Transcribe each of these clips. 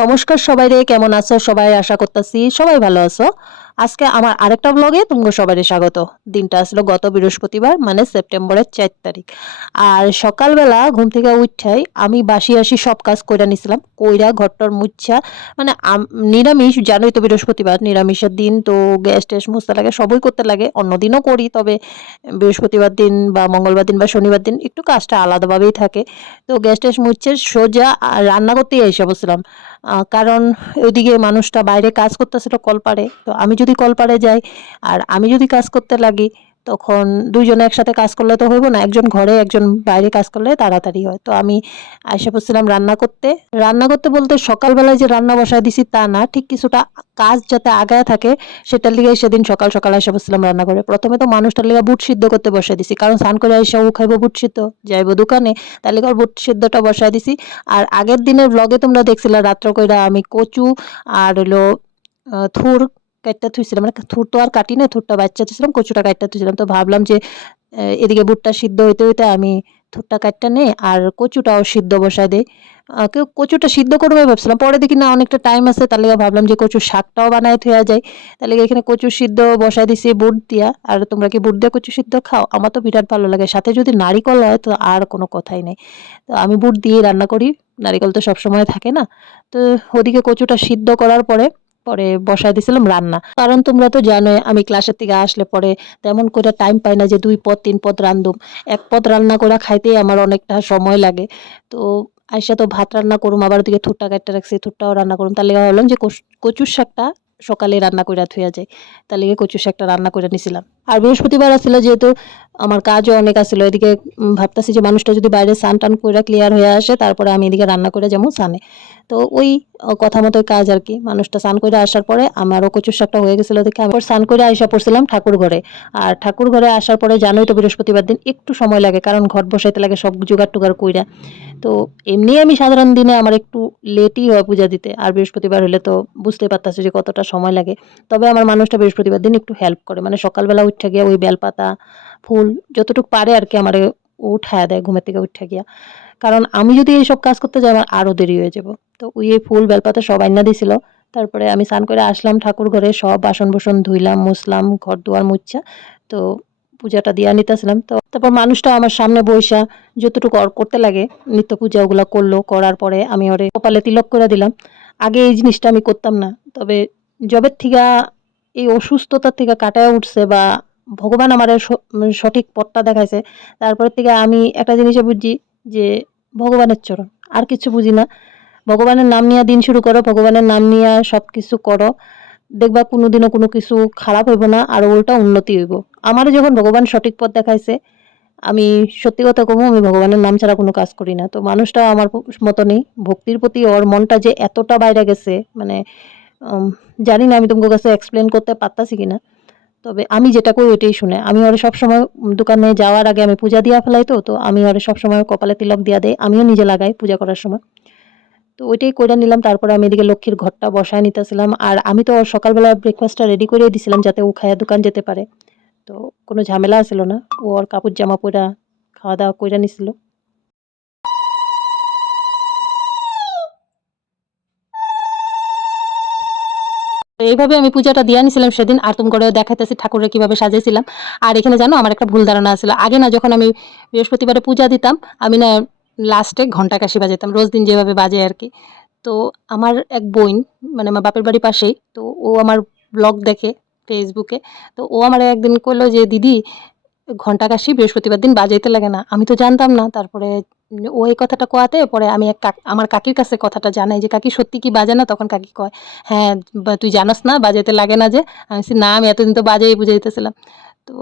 নমস্কার সবাই রে কেমন আছো? সবাই আশা করতেছি সবাই ভালো আছো। আজকে আমার আরেকটা ব্লগে তোমাকে সবাই স্বাগত। দিনটা আসলো গত বৃহস্পতিবার মানে সেপ্টেম্বরের চার তারিখ। আর সকালবেলা ঘুম থেকে উঠাই আমি বাসি আসি সব কাজ কইরা নিছিলাম, কইরা ঘরটর মুচ্ছা মানে নিরামিষ, জানোই তো বৃহস্পতিবার, নিরামিষের দিন তো গ্যাস ট্যাস মুছতে লাগে, সবই করতে লাগে, অন্য দিনও করি, তবে বৃহস্পতিবার দিন বা মঙ্গলবার দিন বা শনিবার দিন একটু কাজটা আলাদাভাবেই থাকে। তো গ্যাস ট্যাস মুচ্ছে সোজা রান্না করতেই এসে বসলাম। কারণ ওইদিকে মানুষটা বাইরে কাজ করতেছিল কলপাড়ে, তো আমি যদি কলপাড়ে যাই। আর আমি যদি কাজ করতে লাগি, তখন দুইজনে একসাথে কাজ করলে তো হইব না, একজন ঘরে, একজন বাইরে কাজ করলে তাড়াতাড়ি হয়। তো আমি এসে বসছিলাম রান্না করতে। রান্না করতে বলতে সকালবেলায় যে রান্না বসায় দিছি তা না, ঠিক কিছুটা কাজ যাতে আগায় থাকে, সেটার লিগে সেদিন সকাল সকাল এসে বসছিলাম রান্না করে। প্রথমে তো মানুষটার লিগে বুট সিদ্ধ করতে বসে দিছি, কারণ স্নান করে এসে ও খাইবো বুট সিদ্ধ, যাইবো দোকানে, তার লিগে বুট সিদ্ধটা বসায় দিছি। আর আগের দিনের ব্লগে তোমরা দেখছিলে, রাত্র কইরা আমি কচু আর হলো থুর কাটটা থুইছিলাম। মানে থুর তো আর কাটি না থুরটা বাচ্চা থুইছিলাম, কচুটা কাটটা থুইছিলাম। তো ভাবলাম যে এদিকে বুটটা সিদ্ধ হইতে হইতে আমি থুরটা কাটটা নে আর কচুটাও সিদ্ধ বসায় দেই। কেউ কচুটা সিদ্ধ করবে ভাবছিলাম, পরে দেখি না অনেকটা টাইম আছে, তার লেগে ভাবলাম যে কচুর শাকটাও বানায় থোয়া যায়। তার লেগে এখানে কচু সিদ্ধ বসায় দিছি, বুট দিয়া। আর তোমরা কি বুট দিয়ে কচু সিদ্ধ খাও? আমার তো বিরাট ভালো লাগে, সাথে যদি নারিকল হয় তো আর কোনো কথাই নেই। তো আমি বুট দিয়ে রান্না করি, নারিকল তো সবসময় থাকে না। তো ওদিকে কচুটা সিদ্ধ করার পরে পরে বসায় দিছিলাম রান্না। কারণ তোমরা তো জানোই, আমি ক্লাসের থেকে আসলে পরে তেমন করে টাইম পাই না যে দুই পদ, তিন পদ রান্ধুম এক পদ রান্না করে খাইতেই আমার অনেকটা সময় লাগে। তো আইসা তো ভাত রান্না করুম, আবার ওদিকে থুট্টা কাটতে রাখছি, থুট্টাও রান্না করুম। তার লেগে ভাবলাম যে কচ- কচুর শাকটা সকালে রান্না করে থুয়া যায় তার লেগে কচুর শাকটা রান্না করে নিছিলাম। আর বৃহস্পতিবার আসছিল যেহেতু, আমার কাজও অনেক আসছিল এদিকে ভাবতাছি যে মানুষটা যদি বাইরে স্নান টান করে ক্লিয়ার হয়ে আসে, তারপরে আমি এদিকে রান্না করে যেমন সানে তো ওই কথা মতোই কাজ আর কি। মানুষটা স্নান করে আসার পরে আমারও কচুর শাকটা হয়ে গেছিল দেখে আমি স্নান করে আইসা পড়ছিলাম ঠাকুর ঘরে। আর ঠাকুর ঘরে আসার পরে জানোই তো বৃহস্পতিবার দিন, একটু সময় লাগে, কারণ ঘর বসাইতে লাগে, সব জোগাড় টুগাড় কইরা। তো এমনি আমি সাধারণ দিনে আমার একটু লেটই হয় পূজা দিতে। আর বৃহস্পতিবার হলে তো বুঝতে পারতাছি যে কতটা সময় লাগে। তবে আমার মানুষটা বৃহস্পতিবার দিন একটু হেল্প করে। মানে সকালবেলা উঠে গিয়া ওই বেলপাতা, ফুল যতটুকু পারে আর কি আমার উঠায় দেয় ঘুমের থেকে উঠে গিয়া। কারণ আমি যদি এইসব কাজ করতে যাই, আমার আরও দেরি হয়ে যাব। তো ওই এই ফুল, বেলপাতা সব আইনা দিছিল। তারপরে আমি স্নান করে আসলাম ঠাকুর ঘরে, সব বাসন বাসন ধুইলাম মুসলাম ঘর দুয়ার মুচ্ছা। তো পূজাটা দিয়া নিতেছিলাম। তো তারপর মানুষটা আমার সামনে বইসা যতটুকু ওর করতে লাগে, নিত্য পূজা ওগুলো করল, করার পরে আমি ওরে কপালে তিলক করে দিলাম। আগে এই জিনিসটা আমি করতাম না। তবে জবের থেকে এই অসুস্থতার থেকে কাটায় উঠছে বা ভগবান আমার সঠিক পথটা দেখাইছে তারপর থেকে আমি একটা জিনিসে বুঝি যে ভগবানের চরণ, আর কিছু বুঝি না। ভগবানের নাম নিয়ে দিন শুরু করো, ভগবানের নাম নিয়ে সব কিছু করো, দেখবা কোনোদিনও কোনো কিছু খারাপ হইব না, আর উল্টা উন্নতি হইব। আমার যখন ভগবান সঠিক পথ দেখাইছে, আমি সত্যি কথা কমু, আমি ভগবানের নাম ছাড়া কোনো কাজ করি না। তো মানুষটাও আমার মতনই, ভক্তির প্রতি ওর মনটা যে এতটা বাইরে গেছে মানে জানি না আমি তোমার কাছে এক্সপ্লেন করতে পারতাছি কিনা, তবে আমি যেটা করি ওইটাই শুনে। আমি ওরে সবসময় দোকানে যাওয়ার আগে আমি পূজা দিয়া ফেলাই তো তো আমি ওরে সবসময় কপালে তিলক দিয়া দেয় আমিও নিজে লাগাই পূজা করার সময়। তো ওইটাই করে নিলাম, তারপরে আমি এদিকে লক্ষ্মীর ঘরটা বসায় নিতেছিলাম, আর আমি তো সকালবেলা ব্রেকফাস্টটা রেডি করে দিছিলাম যাতে ও খায়া দোকান যেতে পারে। তো কোনো ঝামেলা ছিল না, ও ওর কাপড় জামা পরা খাওয়া দাওয়া করে নিছিল। এইভাবে আমি পূজাটা দিয়ে আনিছিলাম সেদিন আর তুমি করে দেখাইতেছি, ঠাকুরের কীভাবে সাজিয়েছিলাম আর এখানে জানো, আমার একটা ভুল ধারণা ছিল আগে না যখন আমি বৃহস্পতিবারে পূজা দিতাম, আমি না লাস্টে ঘণ্টা কাশি বাজাতাম রোজ দিন যেভাবে বাজে আর কি। তো আমার এক বোন মানে আমার বাপের বাড়ির পাশেই, তো ও আমার ব্লগ দেখে ফেসবুকে, তো ও আমার একদিন করল যে, দিদি ঘণ্টা কাশি বৃহস্পতিবার দিন বাজাইতে লাগে না। আমি তো জানতাম না, তারপরে উম, ও এই কথাটা কোয়াতে পরে আমি এক আমার কাকির কাছে কথাটা জানাই যে কাকি সত্যি কি বাজে না? তখন কাকি কয় হ্যাঁ তুই জানাস না বাজাইতে লাগে না যে। আমি না আমি এতদিন তো বাজাই বুঝাইতেছিলাম। তো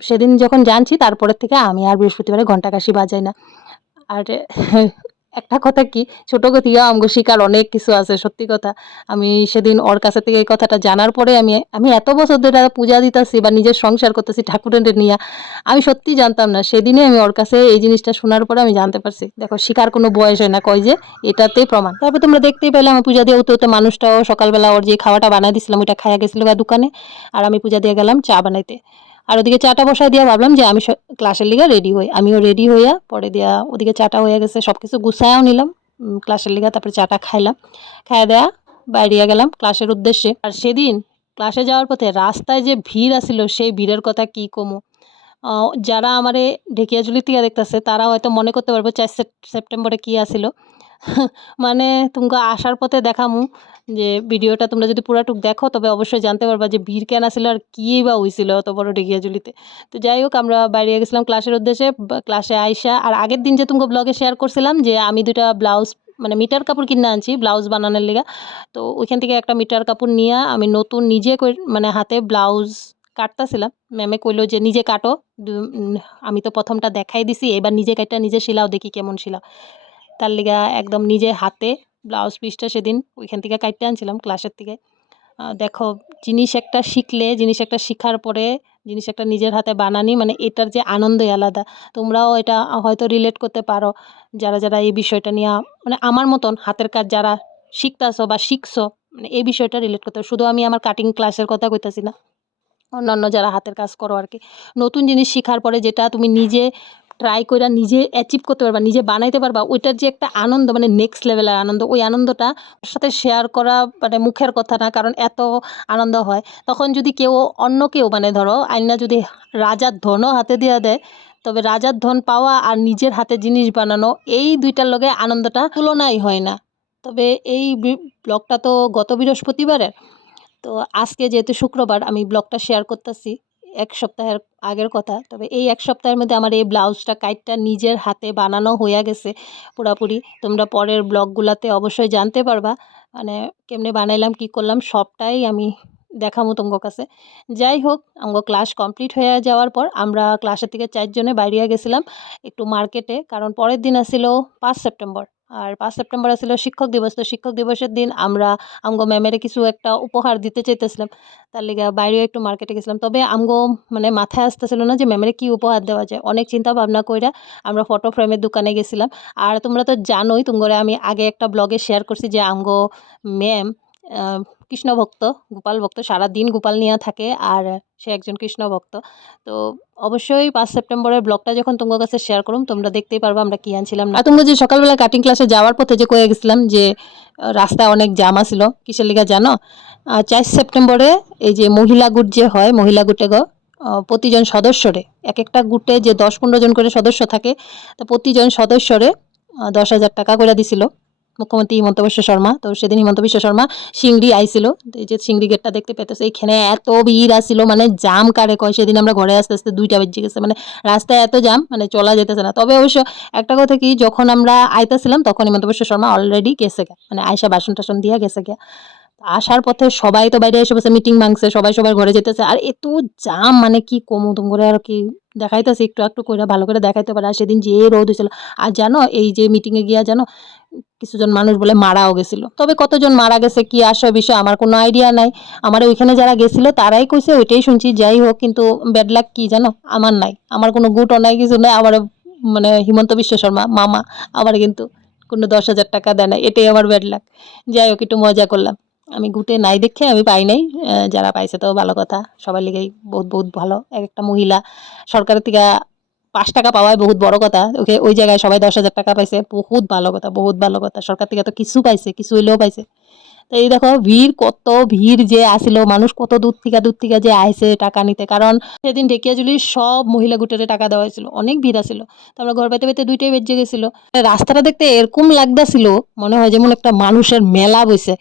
সেদিন যখন জানছি তারপরের থেকে আমি আর বৃহস্পতিবারে ঘণ্টা কাশি বাজাই না। আর একটা কথা কি? ছোট থেকে আমগো শিকার অনেক কিছু আছে, সত্যি কথা। আমি সেদিন ওর কাছে থেকে এই কথাটা জানার পরে আমি আমি এত বছর ধরে পূজা দিতেছি বা নিজের সংসার করতেছি ঠাকুরের নিয়ে, আমি সত্যি জানতাম না। সেদিনে আমি ওর কাছে এই জিনিসটা শোনার পরে আমি জানতে পারছি, দেখো শিকার কোনো বয়স হয় না, কয় যে এটাতেই প্রমাণ। তারপর তোমরা দেখতেই পেলে আমি পূজা দিয়ে উঠতে উঠতে মানুষটাও সকালবেলা ওর যে খাওয়াটা বানাই দিছিলাম, ওইটা খাইয়া গেছিল বা দোকানে। আর আমি পূজা দিয়ে গেলাম চা বানাইতে। আর ওদিকে চাটা বসাই দিয়ে ভাবলাম যে আমি ক্লাসের লিগে রেডি হই। আমিও রেডি হইয়া পরে দিয়া ওদিকে চাটা হয়ে গেছে সব কিছু গুছায়াও নিলাম। ক্লাসের লিগা তারপরে চাটা খাইলাম। খাইয়া দেয়া বাইরিয়া গেলাম ক্লাসের উদ্দেশ্যে। আর সেদিন ক্লাসে যাওয়ার পথে রাস্তায় যে ভিড় আসিল সেই ভিড়ের কথা কি কমো? যারা আমারে ঢেকিয়াজুলি থেকে দেখতেছে, তারা হয়তো মনে করতে পারবে চার সেপ্টেম্বরে কি আসিল মানে তোমাকে আসার পথে দেখামু যে ভিডিওটা তোমরা যদি পুরাটুক দেখো, তবে অবশ্যই জানতে পারবা যে ভিড় কেন আসিল আর কী বা হয়েছিল অত বড় ঢেকিয়াজুলিতে তো যাই হোক, আমরা বাইরে গেছিলাম ক্লাসের উদ্দেশ্যে ক্লাসে আইসা, আর আগের দিন যে তোমাকে ব্লগে শেয়ার করছিলাম যে আমি দুটা ব্লাউজ মানে মিটার কাপড় কিনে আনছি ব্লাউজ বানানোর লিগা। তো ওইখান থেকে একটা মিটার কাপড় নিয়ে আমি নতুন নিজে মানে হাতে ব্লাউজ কাটতাছিলাম। ম্যামে কইলো যে, নিজে কাটো। আমি তো প্রথমটা দেখাই দিছি, এবার নিজে কাটটা নিজে শিলাও দেখি কেমন শিলাও তার লিগা একদম নিজে হাতে ব্লাউজ পিসটা সেদিন ওইখান থেকে কাটতে আনছিলাম ক্লাসের থেকে। দেখো, জিনিস একটা শিখলে, জিনিস একটা শিখার পরে, জিনিস একটা নিজের হাতে বানানি মানে এটার যে আনন্দই আলাদা। তোমরাও এটা হয়তো রিলেট করতে পারো, যারা যারা এই বিষয়টা নিয়ে মানে আমার মতন হাতের কাজ যারা শিখতাছো বা শিখছো মানে এই বিষয়টা রিলেট করতে শুধু আমি আমার কাটিং ক্লাসের কথা কইতাছি না। অন্যান্য যারা হাতের কাজ করো আর কি নতুন জিনিস শেখার পরে যেটা তুমি নিজে ট্রাই করে নিজে অ্যাচিভ করতে পারবা, নিজে বানাইতে পারবা, ওইটার যে একটা আনন্দ মানে নেক্সট লেভেলের আনন্দ, ওই আনন্দটা সাথে শেয়ার করা মানে মুখের কথা না, কারণ এত আনন্দ হয়। তখন যদি কেউ অন্য কেউ মানে ধরো, আইনা যদি রাজার ধনও হাতে দিয়ে দেয়, তবে রাজার ধন পাওয়া আর নিজের হাতে জিনিস বানানো, এই দুইটার লগে আনন্দটা তুলনাই হয় না। তবে এই ব্লগটা তো গত বৃহস্পতিবারের। তো আজকে যেহেতু শুক্রবার, আমি ব্লগটা শেয়ার করতেছি। এক সপ্তাহের আগের কথা। তবে এই এক সপ্তাহের মধ্যে আমার এই ব্লাউজটা, কাইটটা নিজের হাতে বানানো হইয়া গেছে পুরাপুরি। তোমরা পরের ব্লগগুলোতে অবশ্যই জানতে পারবা মানে কেমনে বানাইলাম, কি করলাম, সবটাই আমি দেখামো তোমার কাছে। যাই হোক, আমার ক্লাস কমপ্লিট হয়ে যাওয়ার পর আমরা ক্লাসের থেকে চারজনে বাইরিয়া গেছিলাম একটু মার্কেটে, কারণ পরের দিন আসছিল পাঁচ সেপ্টেম্বর। আর পাঁচ সেপ্টেম্বর আসলে শিক্ষক দিবস। তো শিক্ষক দিবসের দিন আমরা আমগো ম্যামের কিছু একটা উপহার দিতে চাইতেছিলাম। তার লিগে বাইরেও একটু মার্কেটে গেছিলাম। তবে আমগো মানে মাথায় আসতেছিল না যে ম্যামের কি উপহার দেওয়া যায়? অনেক চিন্তা ভাবনা কইরা আমরা ফটো ফ্রেমের দোকানে গেছিলাম। আর তোমরা তো জানোই, তোমরা আমি আগে একটা ব্লগে শেয়ার করছি যে আমগো ম্যাম কৃষ্ণ ভক্ত, গোপাল ভক্ত, সারাদিন গোপাল নিয়ে থাকে আর সে একজন কৃষ্ণ ভক্ত। তো অবশ্যই পাঁচ সেপ্টেম্বরের ব্লগটা যখন তোমার কাছে শেয়ার করুম, তোমরা দেখতেই পারবে আমরা কি আনছিলাম আর তোমরা যে সকালবেলা কাটিং ক্লাসে যাওয়ার পথে যে কয়ে গেছিলাম যে রাস্তায় অনেক জাম আছিল, কিসের লিগা জানো? চার সেপ্টেম্বরে এই যে মহিলা গুট যে হয়, মহিলা গুটে গো প্রতিজন সদস্যরে এক একটা গুটে যে দশ পনেরো জন করে সদস্য থাকে, তো প্রতিজন সদস্যরে দশ হাজার টাকা করে দিছিল। মুখ্যমন্ত্রী হিমন্ত বিশ্ব শর্মা। তো সেদিন হিমন্ত বিশ্ব শর্মা সিংড়ি আইছিল। এই যে সিংড়ি গেটটা দেখতে পেতেছে সেইখানে এত ভিড় আসছিল মানে জাম কারে কয়, সেদিন আমরা ঘরে আসতে আসতে দুইটা বেজে গেছে মানে রাস্তায় এত জাম মানে চলা যেতেছে না। তবে অবশ্য একটা কথা কি, যখন আমরা আইতাছিলাম, তখন হিমন্ত বিশ্ব শর্মা অলরেডি গেছে গা মানে আয়সা বাসন টাসন দিয়ে গেছে গা। আসার পথে সবাই তো বাইরে এসে বসে মিটিং ভাঙছে, সবাই সবার ঘরে যেতেছে। আর, এত জাম মানে কি কমু তুম করে আর কি দেখাইতেছে, একটু একটু করে ভালো করে দেখাইতে পারে। আর সেদিন যে রোদ হয়েছিল আর জানো, এই যে মিটিংয়ে গিয়া জানো, কিছুজন মানুষ বলে মারাও গেছিল। তবে কতজন মারা গেছে, কি আসে বিষয় আমার কোনো আইডিয়া নাই। আমার ওইখানে যারা গেছিল, তারাই কইছে, ওইটাই শুনছি, যাই হোক, কিন্তু ব্যাড লাক কি জানো, আমার নাই। আমার কোনো গুটও নাই, কিছু নাই, আমার মানে হিমন্ত বিশ্ব শর্মা, মামা আবার কিন্তু কোনো দশ হাজার টাকা দেয় না এটাই আমার ব্যাড লাক যাই হোক, একটু মজা করলাম। আমি গুটে নাই দেখে আমি পাই নাই যারা পাইছে তো ভালো কথা। সবার লিগেই বহুত বহুত ভালো। এক একটা মহিলা সরকারের থেকে পাঁচ টাকা পাওয়াই বহুত বড় কথা। ওকে, ওই জায়গায় সবাই দশ হাজার টাকা পাইছে, বহুত ভালো কথা, বহুত ভালো কথা। সরকার থেকে তো কিছু পাইছে, কিছু হইলেও পাইছে। তো এই দেখো, ভিড়, কত ভিড় যে আসিল, মানুষ কত দূর থেকে দূর থেকে যে আইসে টাকা নিতে। কারণ সেদিন ঢেকিয়াজুলির সব মহিলা গুটেরে টাকা দেওয়া হয়েছিল, অনেক ভিড় আসিল। তো আমরা ঘর পাইতে পাইতে দুইটাই বেজে গেছিল। রাস্তাটা দেখতে এরকম লাগতাছিল, মনে হয় যেমন একটা মানুষের মেলা বইছে।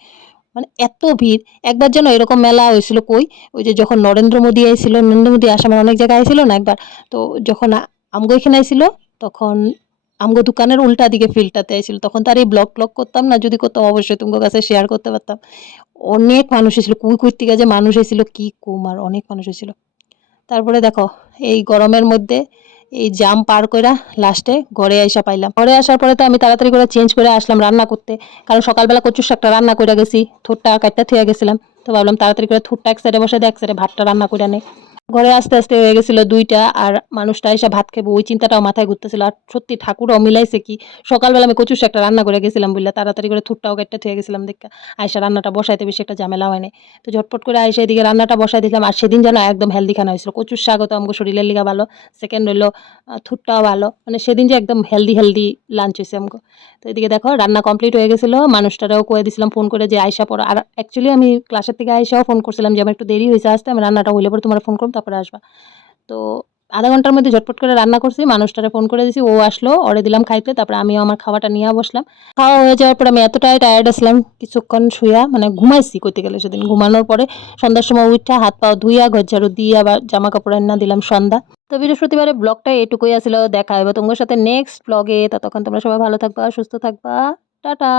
মানে এত ভিড়। একবার যেন এরকম মেলা হয়েছিল কই? ওই যে যখন নরেন্দ্র মোদী আইছিল, নরেন্দ্র মোদী আসামের অনেক জায়গায় আইছিল না একবার? তো যখন আমগো এখানে আইছিল, তখন আমগো দোকানের উল্টা দিকে ফিল্ডটাতে আইছিল। তখন তার এই ব্লগ ব্লগ করতাম না, যদি করতাম অবশ্যই তোমার কাছে শেয়ার করতে পারতাম। অনেক মানুষ এসেছিল কুই কুই থেকে যে মানুষ এসেছিল কি কুমার, অনেক মানুষ এসেছিল তারপরে দেখো, এই গরমের মধ্যে এই জাম পার কইরা লাস্টে ঘরে আইসা পাইলাম। ঘরে আসার পরে তো আমি তাড়াতাড়ি করে চেঞ্জ করে আসলাম রান্না করতে। কারণ সকালবেলা কচুর শাকটা রান্না করে গেছি, থুটটা কাটতে থুয়ে গেছিলাম। তো ভাবলাম তাড়াতাড়ি করে থুটটা এক সাইডে বসে এক সাইডে ভাতটা রান্না করে নেই। ঘরে আস্তে আস্তে হয়ে গেছিল দুইটা আর মানুষটা এসে ভাত খাব, ওই চিন্তাটাও মাথায় ঘুরতেছিল। আর সত্যি ঠাকুরও মিলাইছে কি, সকালবেলা আমি কচু একটা রান্না করে গেছিলাম বুঝলে তাড়াতাড়ি করে থুটটাও কেটে থুয়ে গেছিলাম দেখে আয়সা রান্নাটা বসাইতে বেশি একটা ঝামেলা হয় নাই। তো ঝটপট করে আয়সা এদিকে রান্নাটা বসাই দিলাম, আর সেদিন যেন একদম হেলদি খানা হয়েছিল। কচুর শাকও তো আমাকে শরীরের লিগা ভালো সেকেন্ড হইল থুটটাও ভালো মানে সেদিন যে একদম হেলদি হেলদি লাঞ্চ হয়েছে আমাকে। তো এদিকে দেখো, রান্না কমপ্লিট হয়ে গেছিল, মানুষটারাও কয়ে দিছিলাম ফোন করে যে আয়সা পড়ো। আর অ্যাকচুয়ালি আমি ক্লাসের থেকে আয়সাও ফোন করছিলাম যে, আমার একটু দেরি হয়েছে, আসতে, আমি রান্নাটা হইলে পরে তোমার ফোন করুন তারপরে আসবা। তো আধা ঘণ্টার মধ্যে ঝটপট করে রান্না করছি, মানুষটারে ফোন করে দিছি, ও আসলো, ওরে দিলাম খাইতে, তারপরে আমিও আমার খাওয়াটা নিয়ে বসলাম। খাওয়া হয়ে যাওয়ার পরে আমি এতটাই টায়ার্ড আসলাম, কিছুক্ষণ শুয়া মানে ঘুমাইছি করতে গেলে সেদিন, ঘুমানোর পরে সন্ধ্যার সময় উঠা হাত পাও ধুইয়া, ঘর ঝাড়ু দিয়ে আবার জামা কাপড় রান্না দিলাম সন্ধ্যা। তো বৃহস্পতিবারের ব্লগটা এটুকুই আসলে দেখা হবে তোমার সাথে নেক্সট ব্লগে ততক্ষণ তোমরা সবাই ভালো থাকবা, সুস্থ থাকবা, টাটা!